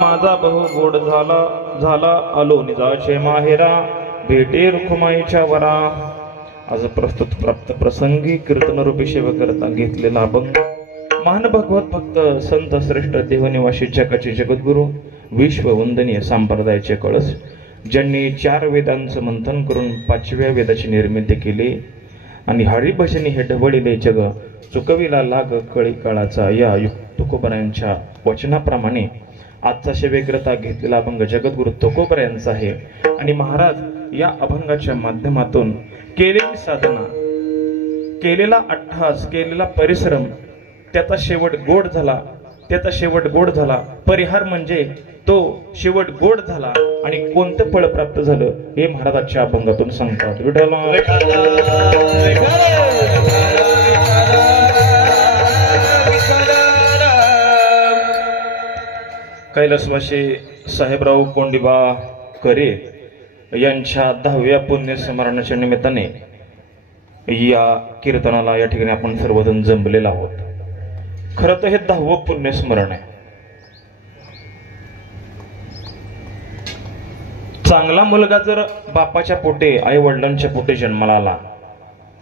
माझा बहु गोड झाला झाला आलो निजाचे माहेरा भेटे रुखमाईच्या वरा। आज प्रस्तुत प्राप्त प्रसंगी कीर्तन रूपी सेवा करता घेतलेला अभंग महान भगवत भक्त संत श्रेष्ठ देवनिवासी जगाचे जगद्गुरु विश्ववंदनीय संप्रदायाचे कळस ज्यांनी 4 वेदांचं मंथन करून 5व्या वेदाची निर्मिती केली आणि हरिभजनी हे ढवळीले जग चुकविला लाग कळी काळाचा या तुकोबरायांच्या वचनाप्रमाणे आजचा सेवेकरता घेतलेला अभंग जगद्गुरु तुकोबरायांचा आहे। आणि महाराज या अभंगाच्या माध्यमातून केलेली साधना, केलेला अट्टहास, केलेला परिश्रम त्याचा शेवट गोड झाला, त्याचा शेवट गोड झाला। परिहार म्हणजे तो शेवट गोड झाला आणि कोणतं फळ प्राप्त झालं हे महाराजांच्या अभंगातून सांगतात। विठ्ठल कैलासवासी साहेबराव कोंडिबा करे यांच्या 10व्या पुण्यस्मरणाच्या निमित्ताने या कीर्तनाला या ठिकाणी आपण सर्वजण जमलेलो आहोत। खरं तर हे 10वं पुण्यस्मरण आहे। चांगला मुलगा जर बापाच्या पोटे आई वडिलांच्या पोटे जन्माला आला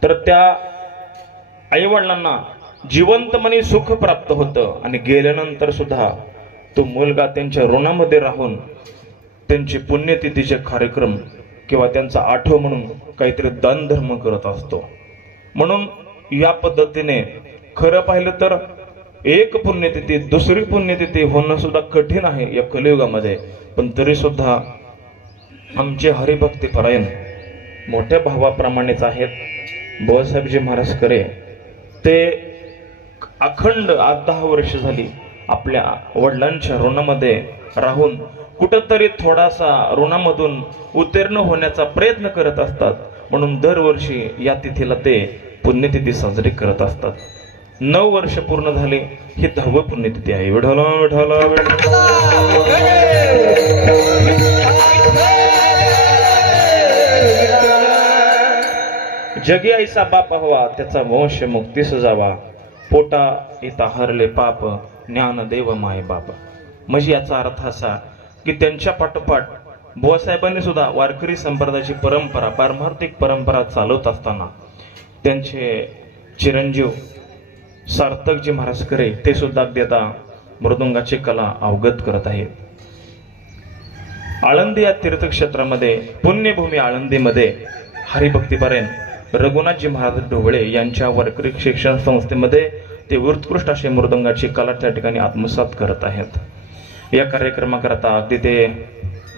तर त्या आई वडिलांना जिवंतपणे सुख प्राप्त होतं आणि गेल्यानंतर सुद्धा तो मुलगा त्यांच्या ऋणामध्ये राहून त्यांची पुण्यतिथीचे कार्यक्रम किंवा त्यांचा आठव म्हणून काहीतरी दान धर्म करत असतो। म्हणून या पद्धतीने खरं पाहिलं तर एक पुण्यतिथी दुसरी पुण्यतिथी होणं सुद्धा कठीण आहे या कलियुगामध्ये, पण तरी सुद्धा आमचे हरिभक्ती परायण मोठ्या भावाप्रमाणेच आहेत। बुवासाहेबजी महाराज करे ते अखंड 10 वर्ष झाली आपल्या वडिलांच्या ऋणामध्ये राहून कुठंतरी थोडासा ऋणामधून उत्तीर्ण होण्याचा प्रयत्न करत असतात। म्हणून दरवर्षी या तिथीला ते पुण्यतिथी साजरी करत असतात। 9 वर्ष पूर्ण झाले, ही 10वी पुण्यतिथी आहे। विठ्ठल विठ्ठल जगी ऐसा बाप हवा त्याचा वंश मुक्तीस जावा, पोटा येता हरले पाप ज्ञानदेव माय बाप। म्हणजे याचा अर्थ असा की त्यांच्या पाठोपाठ बुवासाहेबांनी सुद्धा वारकरी संप्रदायाची परंपरा, पारमार्थिक परंपरा चालवत असताना त्यांचे चिरंजीव सार्थकजी महाराज करे ते सुद्धा अगदी आता मृदुंगाची कला अवगत करत आहेत। आळंदी या तीर्थक्षेत्रामध्ये पुण्यभूमी आळंदीमध्ये हरिभक्तीपरायण रघुनाथजी महाराज ढोबळे यांच्या वारकरी शिक्षण संस्थेमध्ये ते उत्कृष्ट असे मृदंगाची कला त्या ठिकाणी आत्मसात करत आहेत। या कार्यक्रमाकरता अगदी ते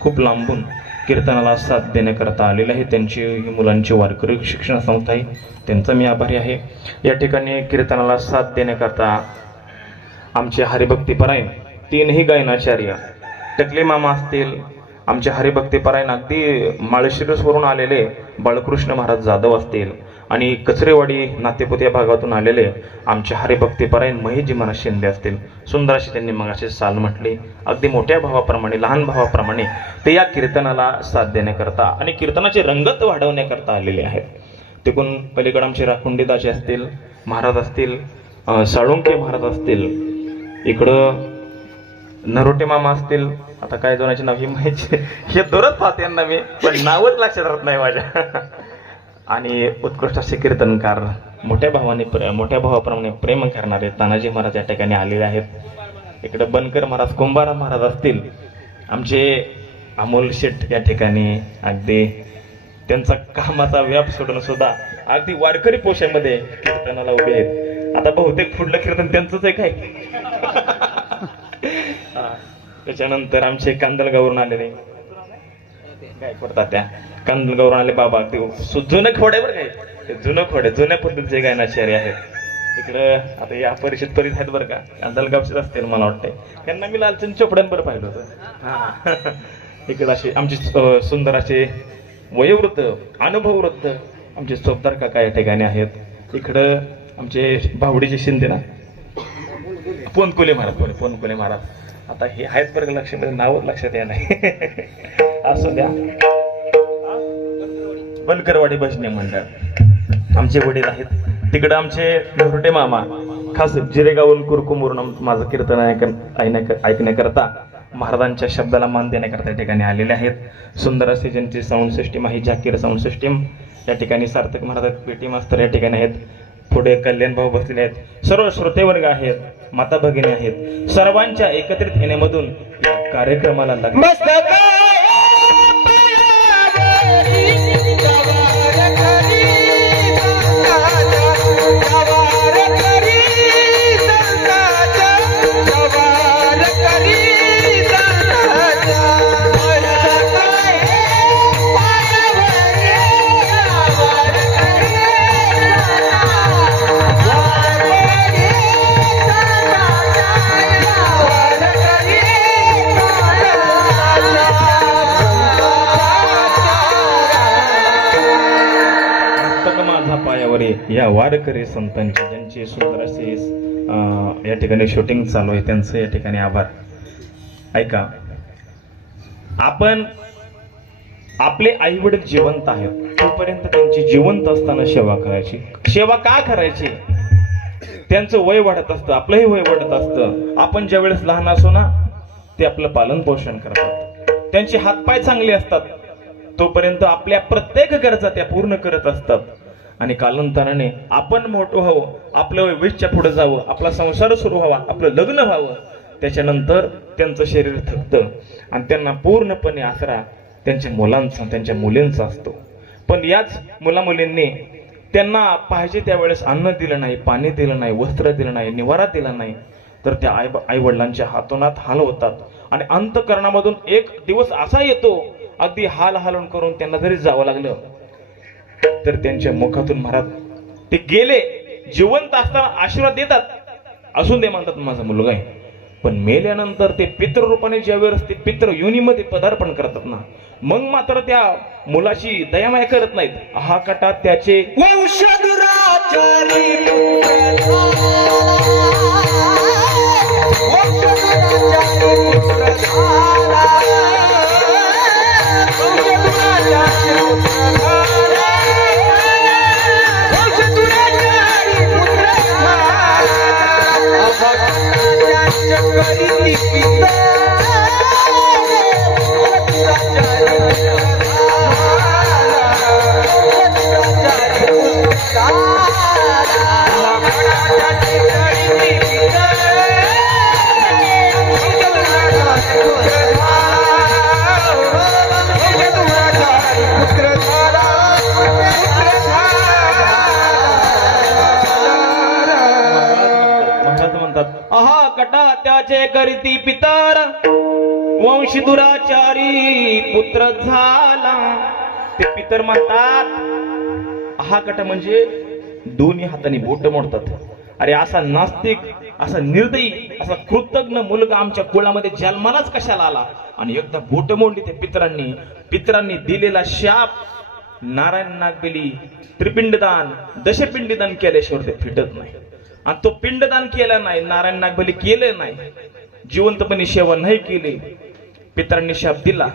खूप लांबून कीर्तनाला साथ देण्याकरता आलेले आहे। त्यांची मुलांची वारकरी शिक्षण संस्था आहे, त्यांचा मी आभारी आहे। या ठिकाणी कीर्तनाला साथ देण्याकरता आमचे हरिभक्तीपरायण 3ही गायनाचार्य टकले मामा असतील, आमचे हरिभक्तीपरायण अगदी माळशिरसवरून आलेले बाळकृष्ण महाराज जाधव असतील आणि कचरेवाडी नातेपुत या भागातून आलेले आमचे हरिभक्तीपरायण महेशजी महाराज शिंदे असतील। सुंदर अशी त्यांनी मगाशी साल म्हटली, अगदी मोठ्या भावाप्रमाणे लहान भावाप्रमाणे ते या कीर्तनाला साथ देण्याकरता आणि कीर्तनाची रंगत वाढवण्याकरता आलेले आहेत। तिकडून पलीकडे आमचे राखुंडीदाचे असतील, महाराज असतील, साळुंके महाराज असतील, इकडं नरोटे मामा असतील, आता काय दोनाचे नाव ही माहिती हे दोरच पाहते यांना मी, पण नावच लक्षात राहत नाही माझ्या। आणि उत्कृष्ट असे कीर्तनकार मोठ्या भावाप्रमाणे प्रेम करणारे तानाजी महाराज या ठिकाणी आलेले आहेत। इकडे बनकर महाराज, कुंभारा महाराज असतील, आमचे अमोल शेठ या ठिकाणी अगदी त्यांचा कामाचा व्याप सोडून सुद्धा अगदी वारकरी पोशामध्ये कीर्तनाला उभे आहेत। आता बहुतेक पुढलं कीर्तन त्यांचंच आहे काय। त्याच्यानंतर आमचे कांदलगावरून आलेले काय करतात त्या कांदलगावरून आले बाबा, ते जुनं खोडे बरं काय, ते जुनं खोडे जुन्या पद्धतीचे गायनाचार्य आहेत। इकडं आता या परिषद आहेत बरं का, कांदलगावचेच असतील मला वाटतंय, त्यांना मी लालचंद चोपड्यांवर पाहिलं होतं। इकडं असे आमचे सुंदर असे वयोवृद्ध अनुभववृद्ध आमचे चोपदार काका या ठिकाणी आहेत। इकडं आमचे भावडीचे शिंदे ना, पोनकुले महाराज आता हे आहेत बरं लक्ष, नाव लक्षात या नाही असू द्या। बनकरवाडी भजनी मंडळ आमचे वडील आहेत, तिकडे आमचे नरोटे मामा खास जिरेगावून कुरकुमूरून माझं कीर्तन ऐकण्याकरता महाराजांच्या शब्दाला मान देण्याकरता या ठिकाणी आलेले आहेत। सुंदर असे ज्यांची साऊंड सिस्टीम आहे, जाकीर साऊंड सिस्टीम, या ठिकाणी सार्थक महाराज पेटी मास्तर या ठिकाणी आहेत, पुढे कल्याण भाऊ बसलेले आहेत, सर्व श्रोतेवर्ग आहेत, माता भगिनी आहेत, सर्वांच्या एकत्रित येण्यामधून या कार्यक्रमाला या वारकरी संतांची ज्यांची सुंदर असे या ठिकाणी शूटिंग चालू आहे त्यांचं या ठिकाणी आभार। ऐका, आपण आपले आई वडील जिवंत आहेत तोपर्यंत त्यांची जिवंत असताना सेवा करायची। सेवा का करायची? त्यांचं वय वाढत असतं, आपलंही वय वाढत असतं। आपण ज्या वेळेस लहान असो ना, ते आपलं पालन पोषण करतात, त्यांचे हातपाय चांगले असतात, तोपर्यंत आपल्या प्रत्येक गरजा त्या पूर्ण करत असतात। आणि कालांतराने आपण मोठं व्हावं, आपलं 20च्या पुढे जावं, आपला संसार सुरू व्हावा, आपलं लग्न व्हावं, त्याच्यानंतर त्यांचं शरीर थकतं आणि त्यांना पूर्णपणे आसरा त्यांच्या मुलांचा, त्यांच्या मुलींचा असतो। पण याच मुलामुलींनी त्यांना पाहिजे त्यावेळेस अन्न दिलं नाही, पाणी दिलं नाही, वस्त्र दिलं नाही, निवारा दिला नाही, तर त्या आई वडिलांच्या हातोनात हाल होतात। आणि अंतःकरणामधून एक दिवस असा येतो, अगदी हाल हालून करून त्यांना जरी जावं लागलं तर त्यांच्या मुखातून महाराज ते गेले, जिवंत असताना आशीर्वाद देतात, असून दे म्हणतात माझा मुलगा आहे, पण मेल्यानंतर ते पितृरूपाने ज्यावेळेस ते पितृ योनीमध्ये पदार्पण करतात ना, मग मात्र त्या मुलाची दयामाया करत नाहीत। हा कटा त्याचे त्याचे करीती पितर वंश दुराचारी पुत्र झाला। ते पितर म्हणतात हा कटा म्हणजे दोन्ही हाताने बोट मोडतात। अरे असा नास्तिक, असा निर्दयी, असा कृतज्ञ मुलगा आमच्या कुळामध्ये जन्मालाच कशाला आला? आणि एकदा बोट मोडली त्या पितरांनी दिलेला शाप नारायण नागबली त्रिपिंडदान दशपिंडदान केल्याशिवाय ते फिटत नाही। आणि तो पिंडदान केला नाही, नारायण नागबली केलं नाही, जिवंतपणे सेवा नाही केली, पितरांनी शाप दिला,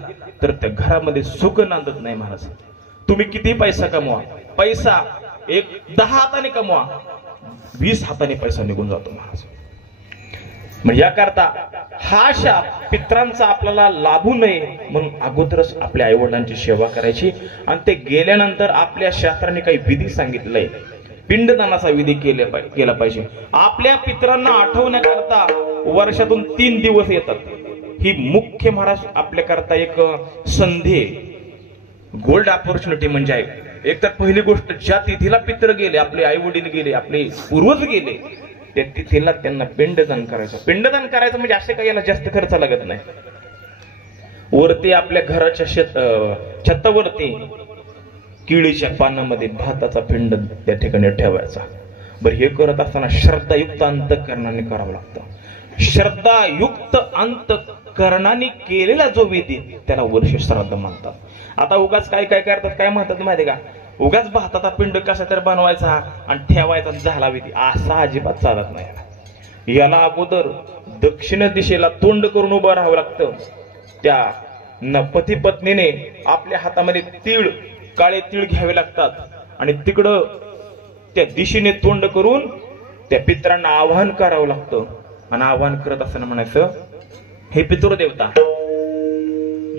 तर त्या घरामध्ये सुख नांदत नाही। महाराज तुम्ही किती पैसा कमवा, पैसा एक 10 हाताने कमवा, 20 हाताने पैसा निघून जातो महाराज। मग याकरता हा शाप पितरांचा आपल्याला लाभू नये म्हणून अगोदरच आपल्या आई वडिलांची सेवा करायची। आणि ते गेल्यानंतर आपल्या शास्त्राने काही विधी सांगितलंय, पिंडदानाचा विधी केला पाहिजे। आपल्या पितरांना आठवण्याकरता वर्षातून 3 दिवस येतात। ही मुख्य महाराज आपल्याकरता एक संधी, गोल्ड ऑपॉर्च्युनिटी म्हणजे आहे। एक तर पहिली गोष्ट, ज्या तिथीला पित्र गेले, आपले आई वडील गेले, आपले पूर्वज गेले, त्या तिथीला त्यांना पिंडदान करायचं। पिंडदान करायचं म्हणजे असे काही याला जास्त खर्च लागत नाही। वरती आपल्या घराच्या छतावरती केळीच्या पानामध्ये भाताचा पिंड त्या ठिकाणी ठेवायचा। बरं, हे करत असताना श्रद्धायुक्त अंतःकरणाने करावं लागतं। श्रद्धायुक्त अंतःकरणाने केलेला जो विधी त्याला वर्ष श्राद्ध म्हणतात। आता उगाच काय करतात, काय म्हणतात माहिती का? उगाच भाताचा पिंड कसा तर बनवायचा आणि ठेवायचा झाला विधी, असा अजिबात चालत नाही। याला अगोदर दक्षिण दिशेला तोंड करून उभं राहावं लागतं। त्या पती पत्नीने आपल्या हातामध्ये काळे तीळ घ्यावे लागतात आणि तिकडं त्या दिशेने तोंड करून त्या पितरांना आवाहन करावं लागतं। आणि आवाहन करत असताना म्हणायचं, हे पितृदेवता,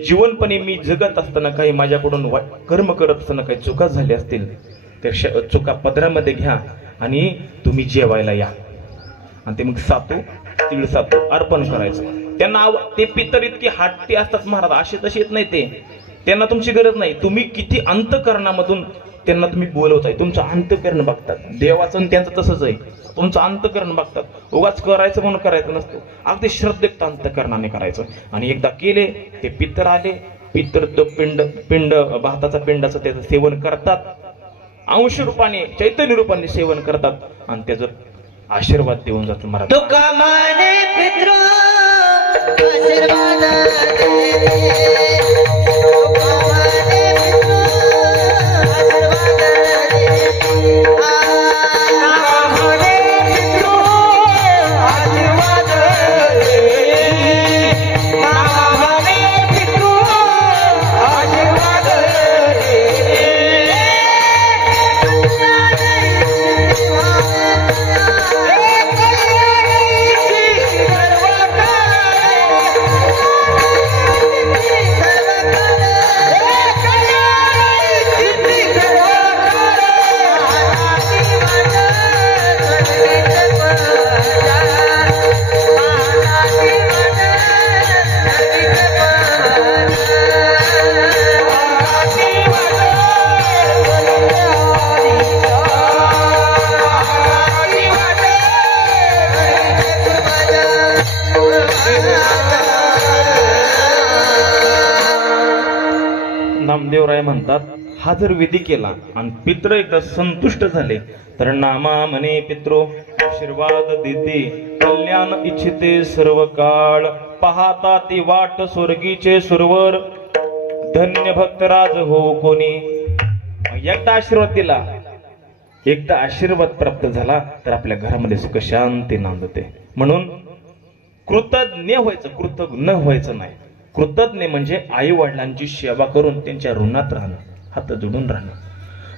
जीवनपणे मी जगत असताना काही माझ्याकडून कर्म करत असताना काही चुका झाल्या असतील त्या चुका पदरामध्ये घ्या आणि तुम्ही जेवायला या. आणि ते मग सातू तीळ सातू अर्पण करायचं. त्यांना ते पितर इतके हट्टी असतात महाराज, असे तसे येत नाही ते. त्यांना तुमची गरज नाही. तुम्ही किती अंतःकरणामधून त्यांना तुम्ही बोलवताय, तुमचं अंतःकरण बघतात. देवाचं त्यांचं तसंच आहे, तुमचं अंतःकरण बघतात. उगाच करायचं म्हणून करायचं नसतं, अगदी श्रद्धेत अंतःकरणाने करायचं. आणि एकदा केले ते पितर आले, पितर तो पिंड भाताचा पिंडाचं त्याचं सेवन करतात, अंश रूपाने चैतन्य रूपाने सेवन करतात आणि त्याचं आशीर्वाद देऊन जातो महाराज. नामदेवराय म्हणतात, हा जर विधी केला आणि पित्र एकदा संतुष्ट झाले तर नामा म्हणे पित्रो आशीर्वाद देते, कल्याण इच्छिते सर्व काळ, पाहता ती वाट स्वर्गीचे सुरवर, धन्य भक्तराज हो कोणी. एकदा आशीर्वाद दिला, एकदा आशीर्वाद प्राप्त झाला तर आपल्या घरामध्ये सुख शांती नांदते. म्हणून कृतज्ञ व्हायचं, कृतज्ञ व्हायचं नाही. कृतज्ञ म्हणजे आई वडिलांची सेवा करून त्यांच्या ऋणात राहणं, हात जोडून राहणं.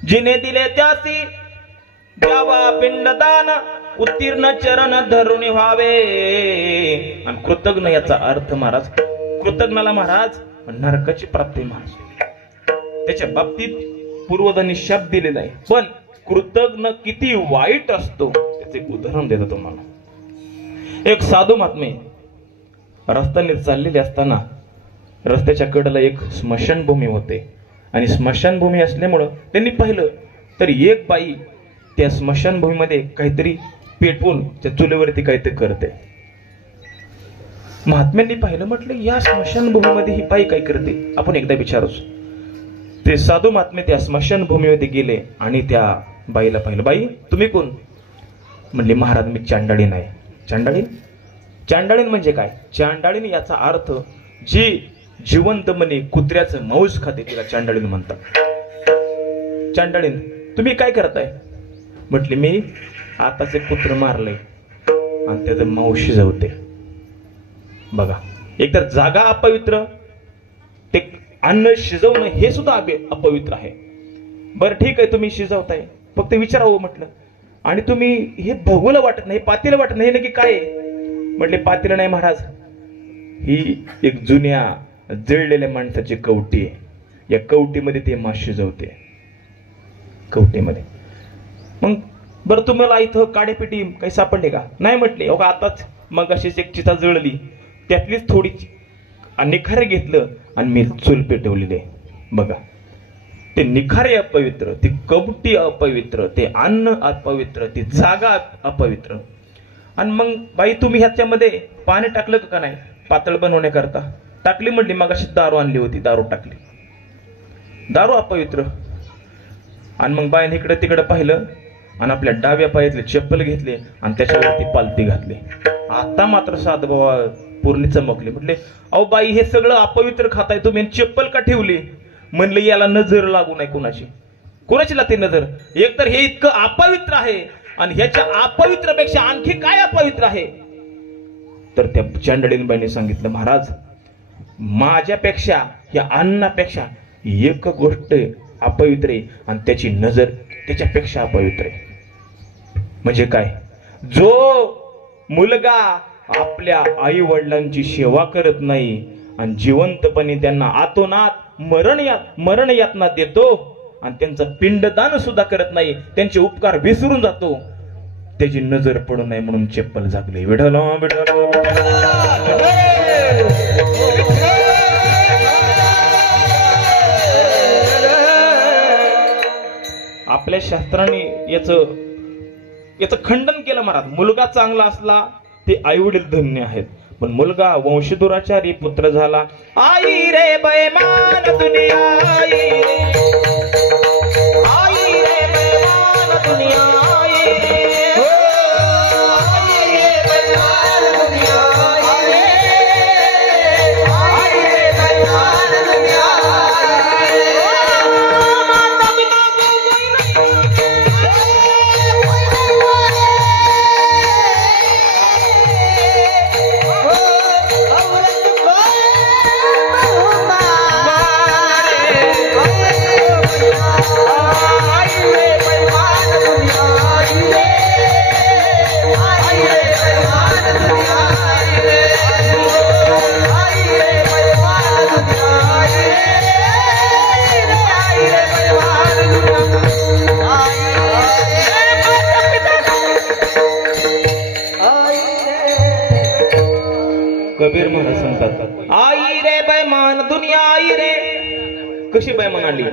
जिने दिले त्यासी द्यावा पिंडदान, उत्तीर्ण चरण धरून व्हावे. आणि कृतज्ञ याचा अर्थ महाराज, कृतज्ञाला महाराज नरकाची प्राप्ती महाराज. त्याच्या बाबतीत पूर्वजांनी शाप दिलेला आहे. पण कृतज्ञ किती वाईट असतो त्याचे एक उदाहरण देतो तुम्हाला. एक साधू महात्मे रस्त्याने चाललेले असताना रस्त्याच्या कडेला एक स्मशानभूमी होते आणि स्मशानभूमी असल्यामुळं त्यांनी पाहिलं तर एक बाई त्या स्मशानभूमीमध्ये काहीतरी पेटवून त्या चुलीवरती काहीतरी करते. महात्म्यांनी पाहिलं, म्हटलं या स्मशानभूमीमध्ये ही बाई काय करते, आपण एकदा विचारूच. ते साधू महात्मे त्या स्मशानभूमीमध्ये गेले आणि त्या बाईला पाहिलं. बाई तुम्ही कोण? म्हणले महाराज मी चांडाळीन आहे. चांडाळीन? चांडाळीन म्हणजे काय? चांडाळीन याचा अर्थ जी जिवंत मनी कुत्र्याचं मांस खाते तिला चांडाळीन म्हणतात. चांडाळीन तुम्ही काय करताय? म्हटले मी आताचे कुत्र मारलंय आणि त्याचं मांस शिजवते. बघा, एकतर जागा अपवित्र, ते अन्न शिजवणं हे सुद्धा अपवित्र आहे. बरं ठीक आहे, तुम्ही शिजवताय, फक्त विचारावं म्हटलं. आणि तुम्ही हे भगोलं वाटत नाही, पातेलं वाटत नाही, हे नक्की काय आहे? म्हटले पातेलं नाही महाराज, ही एक जुन्या जळलेल्या माणसाची कवटी आहे. या कवटीमध्ये ते मांस शिजवते, कवटीमध्ये. मग बरं तुम्हाला इथं काडेपेटी काही सापडले का? नाही म्हटले. अहो आताच मग अशीच एक चिता जळली, त्यातलीच थोडी निखारे घेतलं आणि मी चूल पेटवलेले. बघा, ते निखारे अपवित्र, ती कवटी अपवित्र, ते अन्न अपवित्र, ती जागा अपवित्र. आणि मग बाई तुम्ही ह्याच्यामध्ये पाणी टाकलं का नाही पातळ बनवण्याकरता? टाकली म्हटली. मग अशी दारू आणली होती, दारू टाकली, दारू अपवित्र. आणि मग बाईने इकडे तिकडे पाहिलं आणि आपल्या डाव्या पायातले चप्पल घेतले आणि त्याच्यावरती पालती घातली. आता मात्र साध बाबा पूर्ण चमकले. म्हटले अहो बाई हे सगळं अपवित्र खाताय तुम्ही, चप्पल का ठेवली? म्हणले याला नजर लागू नाही कुणाची. कुणाची लागते नजर? एकतर हे इतकं अपवित्र आहे आणि ह्याच्या अपवित्रपेक्षा आणखी काय अपवित्र आहे? तर त्या चांडाळीनबाईने सांगितलं, महाराज माझ्यापेक्षा या अन्नापेक्षा एक गोष्ट अपवित्र आहे आणि त्याची नजर त्याच्यापेक्षा अपवित्र आहे. म्हणजे काय? जो मुलगा आपल्या आई वडिलांची सेवा करत नाही आणि जिवंतपणे त्यांना आतोनात मरण यातना देतो आणि त्यांचं पिंडदान सुद्धा करत नाही, त्यांचे उपकार विसरून जातो, त्याची नजर पडू नये म्हणून चप्पल झाकली. विठ्ठल आपल्या शास्त्राने याचं खंडन केलं महाराज. मुलगा चांगला असला ते आई वडील धन्य आहेत, पण मुलगा वंशदुराचारी पुत्र झाला, आई रे बैमान दुनिया, आई रे बैमान दुनिया, आई रे बैमान दुनिया, आई रे बैमान दुनिया. कबीर महाराज सांगतात, आई रे बैमान दुनिया, आई रे. कशी बैमान आली?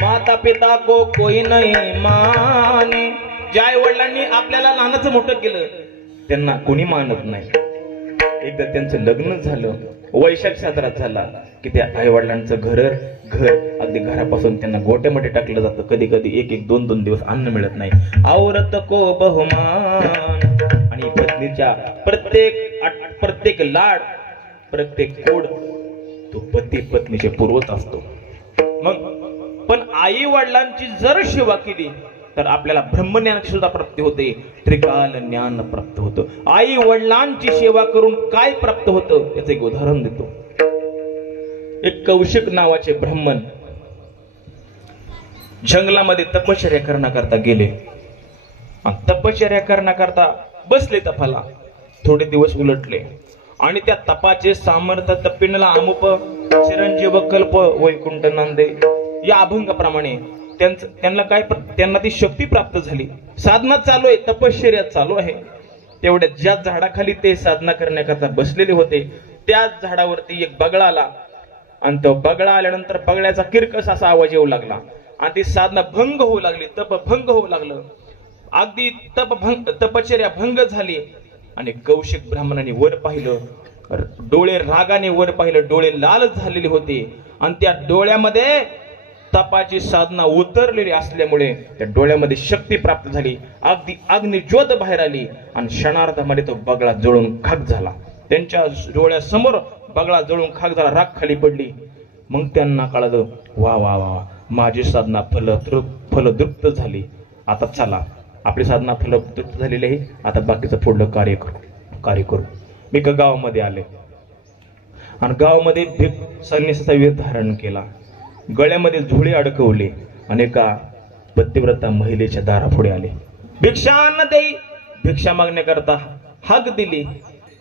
माता पिता को कोई नाही माने. ज्या आई वडिलांनी आपल्याला लहानाचं मोठं केलं त्यांना कोणी मानत नाही. एकदा त्यांचं लग्न झालं, वैशाख साजरा झाला की त्या आई वडिलांचं घर अगदी घरापासून त्यांना गोट्यामध्ये टाकलं जातं. कधी कधी एक दोन दिवस अन्न मिळत नाही. औरत को बहुमान. आणि पत्नीच्या प्रत्येक लाड, प्रत्येक कोड तो पती पत्नीचे पूर्वच असतो. मग पण आई वडिलांची जर सेवा केली तर आपल्याला ब्रह्मज्ञानाची सुद्धा प्राप्ती होते, त्रिकाल ज्ञान प्राप्त होतं. आई वडिलांची सेवा करून काय प्राप्त होतं याचं एक उदाहरण देतो. एक कौशिक नावाचे ब्राह्मण जंगलामध्ये तपश्चर्या करण्याकरता गेले. तपश्चर्या करण्याकरता बसले तपाला. थोडे दिवस उलटले आणि त्या तपाचे सामर्थ्य तपिनला अमुप चिरंजीव कल्प वैकुंठ नांदे या अभंगाप्रमाणे त्यांना ती शक्ती प्राप्त झाली. साधना चालू आहे, तपश्चर्या चालू आहे. तेवढ्या ज्या झाडाखाली ते साधना करण्याकरता बसलेले होते त्या झाडावरती एक बगळा आला आणि तो बगळा आल्यानंतर बगळ्याचा किरकस असा आवाज येऊ लागला आणि ती साधना भंग होऊ लागली, तप भंग होऊ लागलं. अगदी तपश्चर्या भंग झाली आणि कौशिक ब्राह्मणाने वर पाहिलं, डोळे रागाने वर पाहिलं, डोळे लाल झालेले होते आणि त्या डोळ्यामध्ये तपाची साधना उतरलेली असल्यामुळे त्या डोळ्यामध्ये शक्ती प्राप्त झाली. अगदी अग्निज्योत बाहेर आली आणि क्षणार्धामध्ये तो बगळा जळून खाक झाला. त्यांच्या डोळ्यासमोर बगळा जळून खाक झाला, राख खाली पडली. मग त्यांना कळलं, वा वा वा, माझी साधना फलद्रुप्त झाली. आता चला, आपली साधना फलद्रुप्त झालेली आहे, आता बाकीचं पुढलं कार्य करू. मी एका गावामध्ये आले आणि गावामध्ये संन्यासाचा वेश धारण केला, गळ्यामध्ये झोळी अडकवली आणि एका पतिव्रता महिलेच्या दारापुढे आले. भिक्षा देई, भिक्षा मागण्याकरता हाक दिली.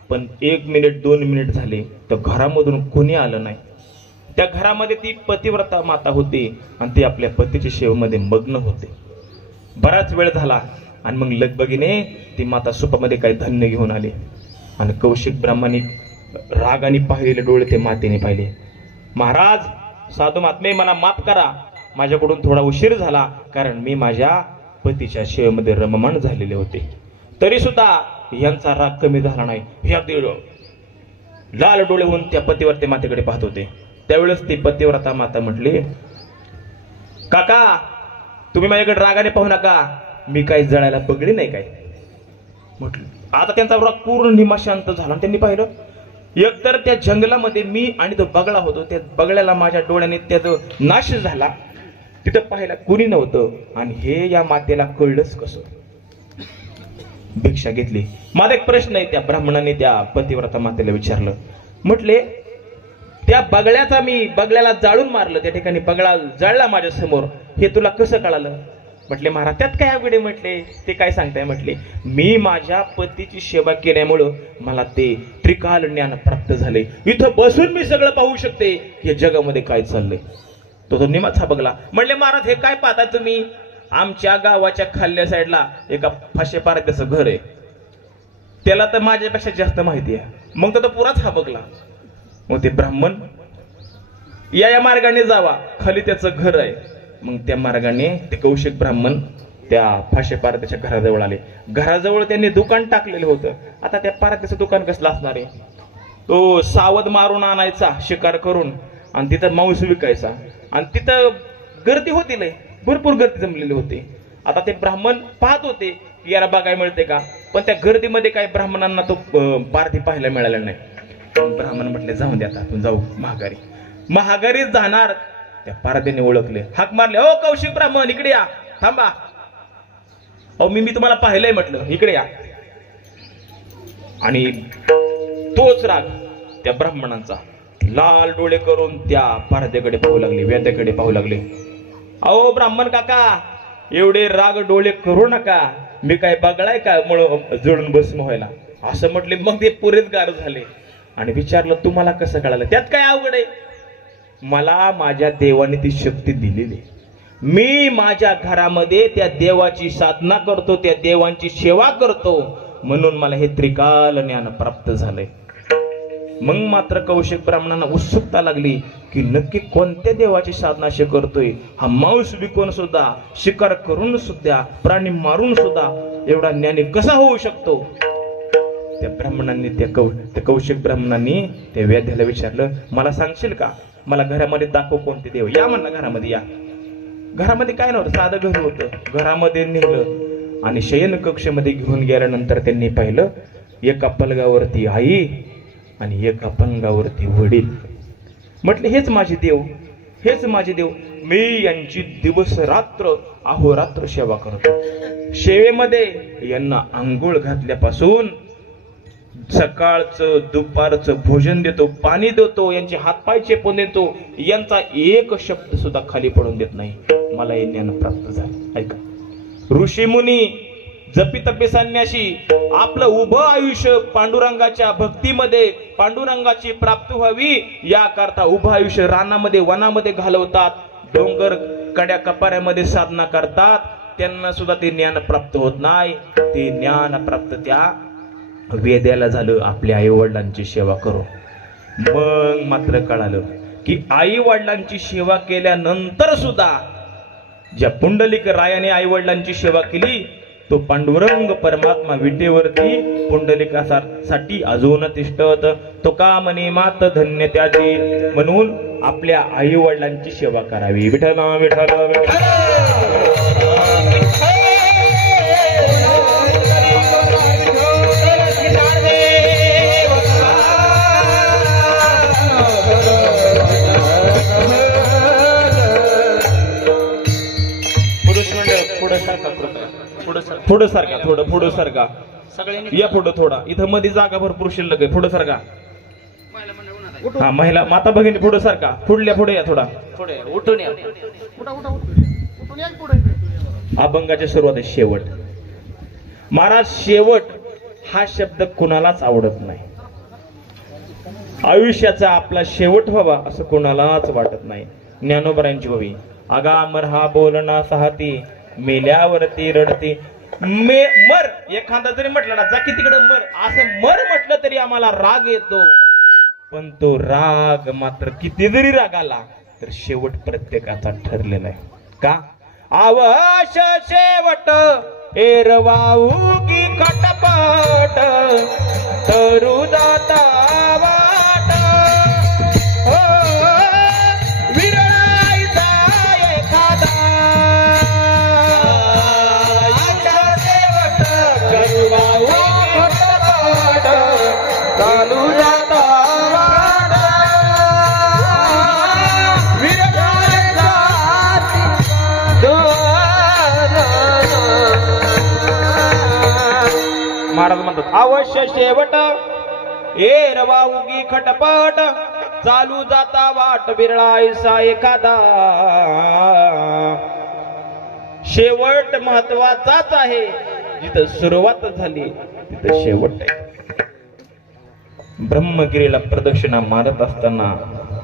पण 1 मिनिट 2 मिनिट झाले तर घरामधून कोणी आलं नाही. त्या घरामध्ये ती पतिव्रता माता होती आणि ती आपल्या पतीच्या सेवेमध्ये मग्न होते. बराच वेळ झाला आणि मग लगबगीने ती माता सुपामध्ये काही धान्य घेऊन आली आणि कौशिक ब्राह्मणी रागाने पाहिले डोळे ते मातेने पाहिले. महाराज, साधू महात्मे, मला माफ करा, माझ्याकडून थोडा उशीर झाला, कारण मी माझ्या पतीच्या सेवेमध्ये रममाण झालेले होते. तरी सुद्धा यांचा राग कमी झाला नाही. हे अगदी लाल डोळे होऊन त्या पतिव्रते मातेकडे पाहत होते. त्यावेळेस ती पतिव्रता माता म्हटली, काका, तुम्ही माझ्याकडे रागाने पाहू नका, मी काही जळायला बगडी नाही काय म्हटलं. आता त्यांचा राग पूर्ण निमाशांत झाला. त्यांनी पाहिलं, एकतर त्या जंगलामध्ये मी आणि तो बगळा होतो, त्या बगळ्याला माझ्या डोळ्याने त्याचा नाश झाला, तिथं पाहायला कुणी नव्हतं आणि हे या मातेला कळलंच कसं. भिक्षा घेतली. माझा एक प्रश्न आहे, त्या ब्राह्मणाने त्या पतिव्रता मातेला विचारलं, म्हटले, त्या बगळ्याला जाळून मारलं, त्या ठिकाणी बगळा जळला माझ्या समोर, हे तुला कसं कळालं? म्हटले महाराज त्यात काय अवघड आहे म्हटले, ते काय सांगताय म्हटले, मी माझ्या पतीची सेवा केल्यामुळं मला ते त्रिकाल ज्ञान प्राप्त झाले, इथं बसून मी सगळं पाहू शकते या जगामध्ये काय चाललंय. तो निमाच बघला. म्हणले महाराज हे काय पाहता तुम्ही, आमच्या गावाच्या खाल्ल्या साईडला एका फाशे पारत्याचं घर आहे, त्याला तर माझ्यापेक्षा जास्त माहिती आहे. मग तो पुराच हा बघला. मग ते ब्राह्मण या मार्गाने जावा, खाली त्याचं घर आहे. मग त्या मार्गाने ते कौशिक ब्राह्मण त्या फाशे पारत्याच्या घराजवळ आले. घराजवळ त्यांनी दुकान टाकलेलं होतं. आता त्या पारत्याचं दुकान कसलं असणार आहे, तो सावध मारून आणायचा शिकार करून आणि तिथं मांस विकायचा. आणि तिथं गर्दी होती, लय भरपूर गर्दी जमलेली होती. आता ते ब्राह्मण पाहत होते की याला बघायला मिळते का, पण त्या गर्दीमध्ये काही ब्राह्मणांना तो पारधी पाहायला मिळाला नाही. ब्राह्मण म्हटले जाऊन दे, आता आपण जाऊ महागारी. महागारीत जाणार त्या पारधीने ओळखले, हाक मारले, ओ कौशिक ब्राह्मण इकडे या, थांबा, अहो मी तुम्हाला पाहिलंय म्हटलं, इकडे या. आणि तोच राग त्या ब्राह्मणांचा, लाल डोळे करून त्या पारध्याकडे पाहू लागले, वेद्याकडे पाहू लागले. अहो ब्राह्मण काका, एवढे राग डोळे करू नका, मी काय बघलाय का मुळे जोडून भस्म व्हायला, असं म्हटले. मग ते पुरेच गार झाले आणि विचारलं तुम्हाला कसं कळालं, त्यात काय अवघड आहे, मला माझ्या देवाने ती शक्ती दिलेली, मी माझ्या घरामध्ये त्या देवाची साधना करतो, त्या देवांची सेवा करतो, म्हणून मला हे त्रिकाल ज्ञान प्राप्त झालंय. मग मात्र कौशिक ब्राह्मणांना उत्सुकता लागली की नक्की कोणत्या देवाची साधना अशी करतोय हा, मांस विकून सुद्धा, शिकार करून सुद्धा, प्राणी मारून सुद्धा एवढा ज्ञानी कसा होऊ शकतो. त्या ब्राह्मणांनी त्या कौशिक ब्राह्मणांनी त्या वेद्याला विचारलं, मला सांगशील का, मला घरामध्ये दाखव कोणते देव, या म्हणला घरामध्ये या. घरामध्ये काय नव्हतं, साधं घर होतं. घरामध्ये नेलं आणि शयन कक्षामध्ये घेऊन गेल्यानंतर त्यांनी पाहिलं एका पलंगावरती आई आणि एका पलंगावरती वडील. म्हटले हेच माझे देव, हेच माझे देव, मी यांची दिवस रात्र अहोरात्र सेवा करतो. सेवेमध्ये यांना आंघोळ घातल्यापासून सकाळचं दुपारचं भोजन देतो, पाणी देतो, यांचे हातपाय चेपून देतो, यांचा एक शब्द सुद्धा खाली पडून देत नाही. मला हे ज्ञान प्राप्त झाले. ऐका, ऋषी मुनी जपी तपी संन्यासी आपलं उभं आयुष्य पांडुरंगाच्या भक्तीमध्ये, पांडुरंगाची प्राप्ती व्हावी याकरता उभं आयुष्य रानामध्ये वनामध्ये घालवतात, डोंगर कड्या कपाऱ्यामध्ये साधना करतात, त्यांना सुद्धा ते ज्ञान प्राप्त होत नाही. ते ज्ञान प्राप्त त्या वेद्याला झालं आपल्या आई वडिलांची सेवा करून. मग मात्र कळालं की आई वडिलांची सेवा केल्यानंतर सुद्धा ज्या पुंडलिक रायाने आई वडिलांची सेवा केली तो पांडुरंग परमात्मा विटेवरती पुंडलिकासाठी अजून तिष्ठत. तो का म्हणे मात धन्य त्याची, म्हणून आपल्या आई वडिलांची सेवा करावी. विठ्ठल विठ्ठल विठ्ठल. पुढं सारखा, थोडं पुढं सारखा, या पुढं थोडा, इथं मध्ये जागा भरपूर शिल्लक आहे, पुढं सारखा. हा महिला माता भगिनी पुढं सारखा, पुढल्या पुढे या, थोडा उठून या. अभंगाच्या सुरुवात आहे शेवट. महाराज शेवट हा शब्द कुणालाच आवडत नाही. आयुष्याचा आपला शेवट व्हावा असं कुणालाच वाटत नाही. ज्ञानोबरांची व्हावी. अगामर हा बोलणा साहती, मेल्यावरती रडती. मर एखादा जरी म्हटलं ना, जा की तिकडं मर, असं मर म्हटलं तरी आम्हाला राग येतो. पण तो राग मात्र किती जरी राग आला तर शेवट प्रत्येकाचा ठरलेला आहे. का आवश शेवट एरवाऊ की खटपट, तरू जाता वाट, हो विरळायचा एखादा. चालू जाता वाट, महाराज म्हणतात अवश्य शेवट एरवा उगी खटपट, चालू जाता वाट विरळायसा एखादा. शेवट महत्वाचाच आहे. जिथं सुरुवात झाली तिथं शेवट आहे. ब्रह्मगिरीला प्रदक्षिणा मारत असताना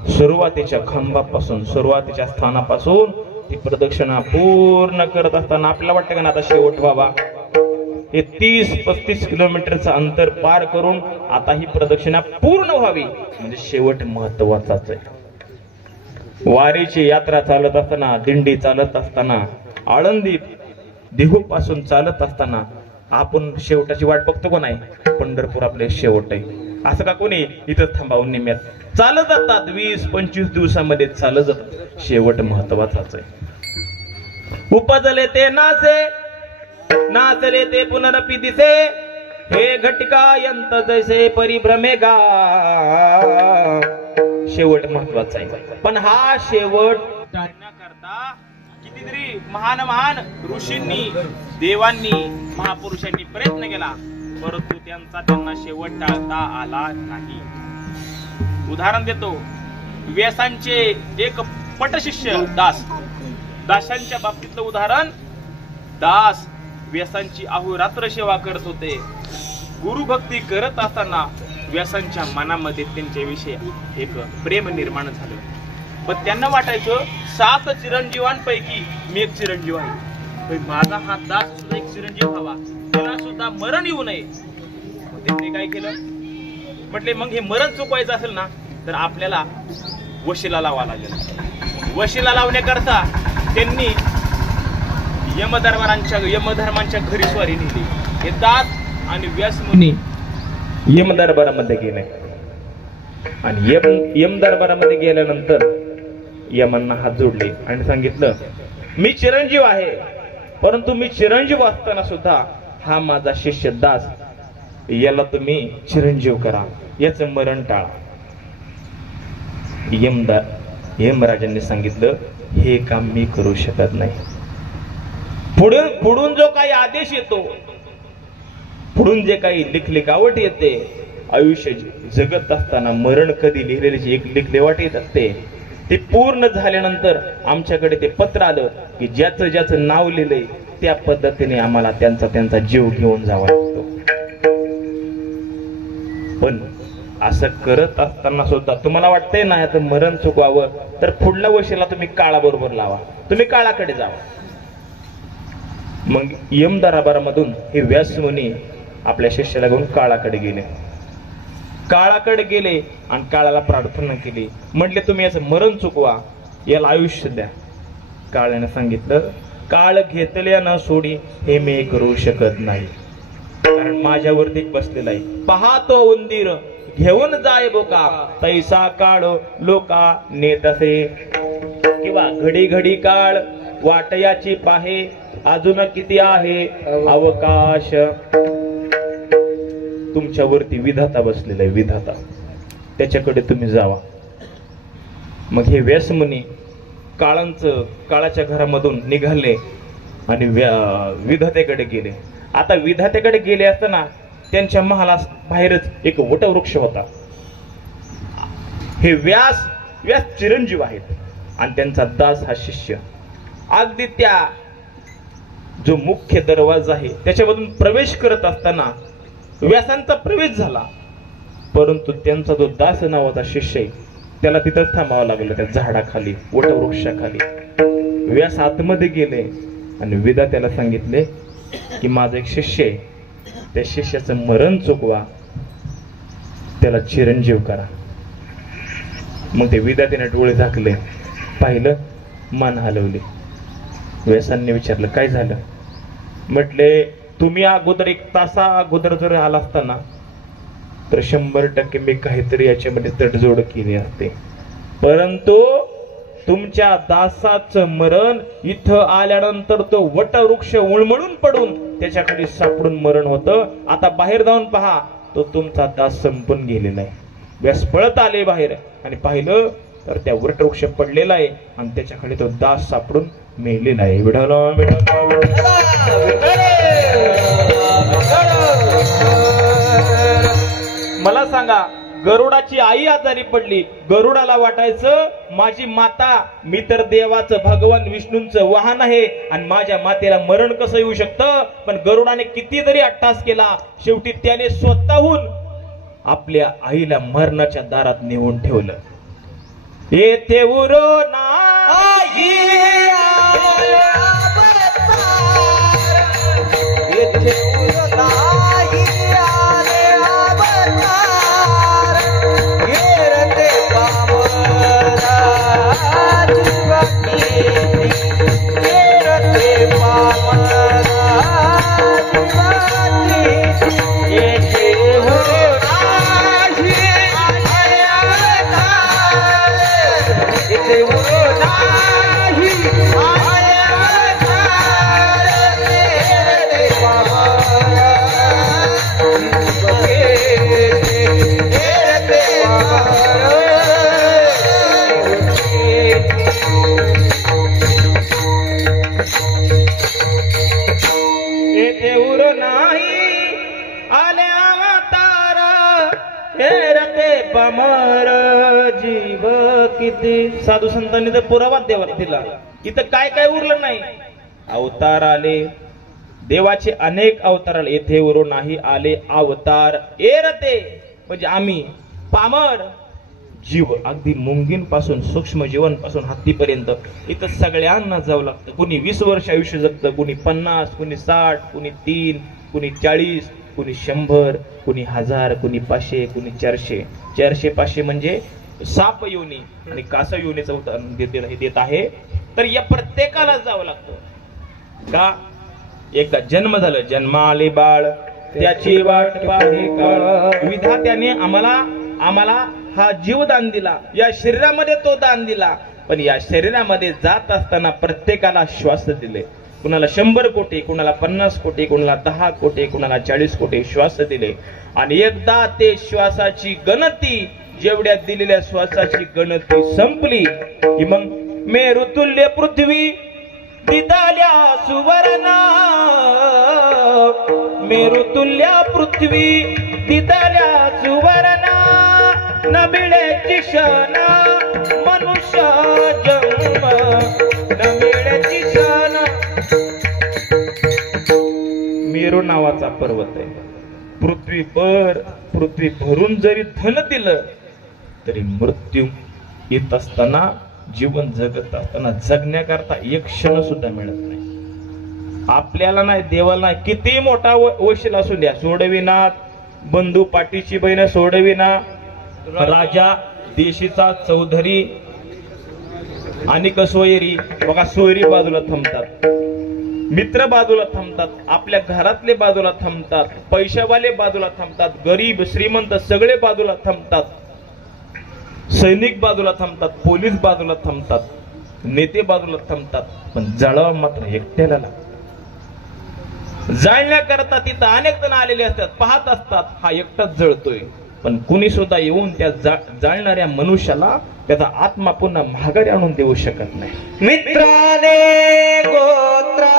सुरुवातीच्या खांबापासून, सुरुवातीच्या स्थानापासून ती प्रदक्षिणा पूर्ण करत असताना आपल्याला वाटतं का ना आता शेवट व्हावा. हे 30-35 किलोमीटरचं अंतर पार करून आता ही प्रदक्षिणा पूर्ण व्हावी म्हणजे शेवट महत्वाचाच आहे. वारीची यात्रा चालत असताना, दिंडी चालत असताना, आळंदी देहू पासून चालत असताना आपण शेवटाची वाट बघतो का नाही? पंढरपूर आपले शेवट आहे. असं का कोणी इथं थांबावून निम्यात चालत जातात. 20-25 दिवसामध्ये चालत जातात. शेवट महत्वाचाच आहे. उपजले ते नाचे, नाचले ते पुनरपी दिसे, हे घटका यंत जैसे परिभ्रमे गा. शेवट महत्वाचा आहे. पण हा शेवट टाळण्याकरता कितीतरी महान महान ऋषींनी, देवांनी, महापुरुषांनी प्रयत्न केला, परंतु त्यांना शेवट टाळता आला नाही. उदाहरण देतो. व्यासांचे एक पटशिष्य दास, दासांच्या बाबतीतलं उदाहरण. दास व्यासांची अहोरात्र सेवा करत होते. गुरुभक्ती करत असताना व्यासांच्या मनामध्ये त्यांच्याविषयी एक प्रेम निर्माण झालं. पण त्यांना वाटायचं 7 चिरंजीवांपैकी मी एक चिरंजीव आहे, पण माझा हा दास सुद्धा एक चिरंजीव व्हावा, त्याला सुद्धा मरण येऊ नये. त्यांनी काय केलं? म्हटले मग हे मरण चुकवायचं असेल ना तर आपल्याला वशिला लावा लागेल. वशिला लावण्याकरता त्यांनी यमधर्मांच्या घरी स्वारी नेली. हे दास आणि व्यास मुनी यमदरबारामध्ये गेले आणि यमदरबारामध्ये गेल्यानंतर यमांना हात जोडले आणि सांगितलं मी चिरंजीव आहे, परंतु मी चिरंजीव असताना सुद्धा हा माझा शिष्य दास, याला तुम्ही चिरंजीव करा, याचं मरण टाळा. यमराजांनी सांगितलं हे काम मी करू शकत नाही. पुढून जो काही आदेश येतो, पुढून जे काही लिखलिखावट येते, आयुष्य जगत असताना मरण कधी लिहिलेली एक लिखलेवाट येत असते, ते पूर्ण झाल्यानंतर आमच्याकडे ते पत्र आलं की ज्याचं ज्याचं नाव लिहिलंय त्या पद्धतीने आम्हाला त्यांचा जीव घेऊन जावा लागतो. पण असं करत असताना सुद्धा तुम्हाला वाटतंय ना आता मरण चुकवावं, तर पुढल्या वर्षीला तुम्ही काळाबरोबर लावा, तुम्ही काळाकडे जावा. मग यमदरबारामधून हे व्यास मुनी आपल्या शिष्याला घेऊन काळाकडे गेले. काळाकडे गेले आणि काळाला प्रार्थना केली. म्हटले तुम्ही याचं मरण चुकवा, याला आयुष्य द्या. काळाने सांगितलं काळ घेतल्या न सोडी हे मी करू शकत नाही, कारण माझ्यावरती बसलेला आहे. पाहतो उंदीर घेऊन जाय बोका, तैसा काळ लोका नेत असे. किंवा घडी घडी काळ वाटयाची पाहे, अजून किती आहे अवकाश. तुमच्यावरती विधाता बसलेला आहे, विधाता, त्याच्याकडे तुम्ही जावा. मग हे व्यासमुनी काळाच्या घरामधून निघाले आणि विधातेकडे गेले. आता विधातेकडे गेले असताना त्यांच्या महाला बाहेरच एक वटवृक्ष होता. हे व्यास चिरंजीव आहेत आणि त्यांचा दास हा शिष्य. अगदी त्या जो मुख्य दरवाजा आहे त्याच्यामधून प्रवेश करत असताना व्यासांचा प्रवेश झाला, परंतु त्यांचा जो दास नावाचा शिष्य आहे त्याला तिथंच थांबावं लागलं, त्या झाडाखाली, वटवृक्षाखाली. व्यास आतमध्ये गेले आणि विधात्याला सांगितले की माझा एक शिष्य आहे, त्या शिष्याचं मरण चुकवा, त्याला चिरंजीव करा. मग ते विधात्याने डोळे झाकले, पाहिलं, मान हलवली. व्यासांनी विचारलं काय झालं? म्हटले तुम्ही अगोदर 1 तासा अगोदर जर आला असताना तर 100% मी काहीतरी याच्यामध्ये तडजोड केली असते, परंतु तुमच्या दासाचं मरण इथं आल्यानंतर तो वटवृक्ष उळमळून पडून त्याच्याखाली सापडून मरण होतं. आता बाहेर जाऊन पहा, तो तुमचा दास संपून गेलेला आहे. व्यास पळत आले बाहेर आणि पाहिलं तर त्या वटवृक्ष पडलेला आहे आणि त्याच्याखाली तो दास सापडून मेलेला आहे. मला सांगा, गरुडाची आई आजारी पडली. गरुडाला वाटायचं माझी माता, मी तर देवाचं भगवान विष्णूंचं वाहन आहे आणि माझ्या मातेला मरण कसं येऊ शकतं. पण गरुडाने कितीतरी अट्टास केला, शेवटी त्याने स्वतःहून आपल्या आईला मरणाच्या दारात नेऊन ठेवलं. येथे उरो नाही पामर जीव किती. साधू संतांनी तर पुरावा देवाला दिला. इथं काय काय उरलं नाही. अवतार आले, देवाचे अनेक अवतार आले. येथे उरो नाही आले अवतार एरते, म्हणजे आम्ही पामर जीव, अगदी मुंगींपासून सूक्ष्म जीवांपासून हत्तीपर्यंत इथं सगळ्यांना जावं लागतं. कुणी 20 वर्ष आयुष्य जगतं, कुणी 50, कुणी 60, कुणी 3, कुणी 40, कुणी 100, कुणी 1000, कुणी 500, कुणी 400. 400 500 म्हणजे साप योनी आणि कासव योनीचं उदाहरण देत आहे. तर या प्रत्येकाला जावं लागतं का. एकदा जन्म झालं, जन्माले बाळ त्याची वाट पाहे काळ. विधात्याने आम्हाला हा जीव दान दिला, या शरीरामध्ये तो दान दिला. पण या शरीरामध्ये जात असताना प्रत्येकाला श्वास दिले. कुणाला 100 कोटी, कुणाला 50 कोटी, कुणाला 10 कोटी, कुणाला 40 कोटी श्वास दिले. आणि एकदा ते श्वासाची गणती, जेवढ्या दिलेल्या श्वासाची गणती संपली की मग मेरुतुल्य पृथ्वी दिदाल्या सुवर्णा, मेरुतुल्य पृथ्वी दिदाल्या सुवर्णा, न मिळेची क्षण मनुष्य जन्म, न मिळेची क्षण. मेरू नावाचा पर्वत आहे. पृथ्वी भरून जरी धन दिलं तरी मृत्यू येत असताना, जीवन जगत असताना जगण्याकरता एक क्षण सुद्धा मिळत नाही. आपल्याला नाही, देवाला नाही. किती मोठा वशील असू द्या, सोडविना. बंधू पाठीची बहीण सोडविना. राजा देशीचा चौधरी आणि सोयरी, बघा सोयरी बाजूला थांबतात, मित्र बाजूला थांबतात, आपल्या घरातले बाजूला थांबतात, पैशावाले बाजूला थांबतात, गरीब श्रीमंत सगळे बाजूला थांबतात, सैनिक बाजूला थांबतात, पोलीस बाजूला थांबतात, नेते बाजूला थांबतात. पण जळावा मात्र एकट्याला लागतं. जाळण्याकरता तिथं अनेक जण आलेले असतात, पाहत असतात हा एकटाच जळतोय. पण कुणी सुद्धा येऊन त्या जाळणाऱ्या मनुष्याला त्याचा आत्मा पुन्हा माघारी आणून देऊ शकत नाही. मित्राले गोत्राले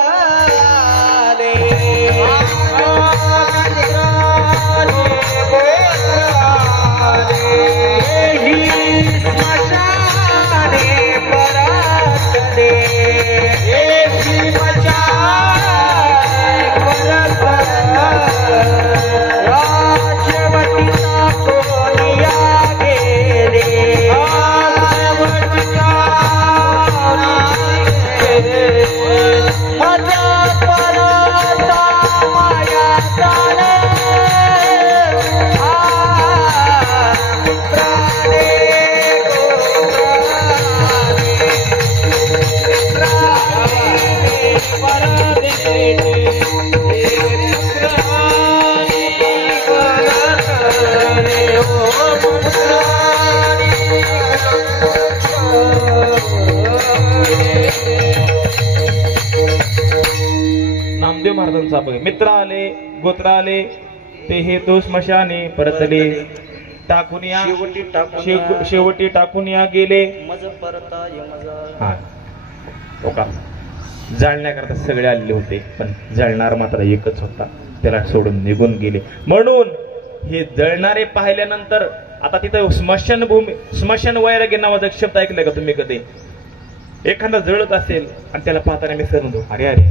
नामदेव महाराजांचा मित्र आले, गोत्र आले, ते हे तो स्मशाने परतले, टाकून या शेवटी टाकून या गेले. हा ओका जाळण्याकरता सगळे आलेले होते, पण जळणार मात्र एकच होता, त्याला सोडून निघून गेले. म्हणून हे जळणारे पाहिल्यानंतर आता तिथं स्मशान वैराग्य नावाचा एक शब्द ऐकलाय का तुम्ही कधी? एखादा जळत असेल आणि त्याला पाहताना मी सर म्हणतो, अरे अरे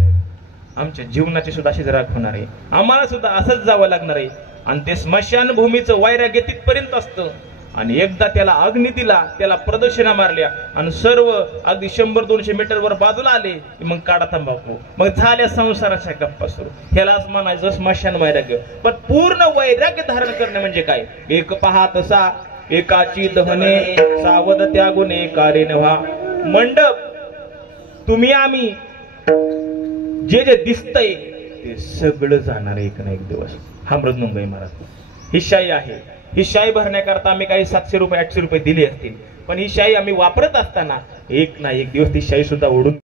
आमच्या जीवनाची सुद्धा अशीच राख होणार आहे, आम्हाला सुद्धा असंच जावं लागणार आहे. आणि ते स्मशानभूमीचं वैराग्य तिथपर्यंत असतं. आणि एकदा त्याला अग्नी दिला, त्याला प्रदक्षिणा मारल्या आणि सर्व अगदी 100-200 मीटरवर बाजूला आले, मग काढा तंबाखू, मग झाल्या संसाराच्या गप्पा सुरू. ह्यालाच म्हणायचं स्मशान वैराग्य. पण पूर्ण वैराग्य धारण करणे म्हणजे काय? एक पहा तसा एकाची दहने सावध त्यागुने कार्य व्हा. मंडप तुम्ही आम्ही जे जे दिसतंय ते सगळं जाणार एक ना एक दिवस. हा मृदुंगई महाराज ही शाई आहे. ही शाई भरण्याकरता आम्ही काही 700 रुपये 800 रुपये दिले असतील, पण ही शाई आम्ही वापरत असताना एक ना एक दिवस ती शाई सुद्धा ओढून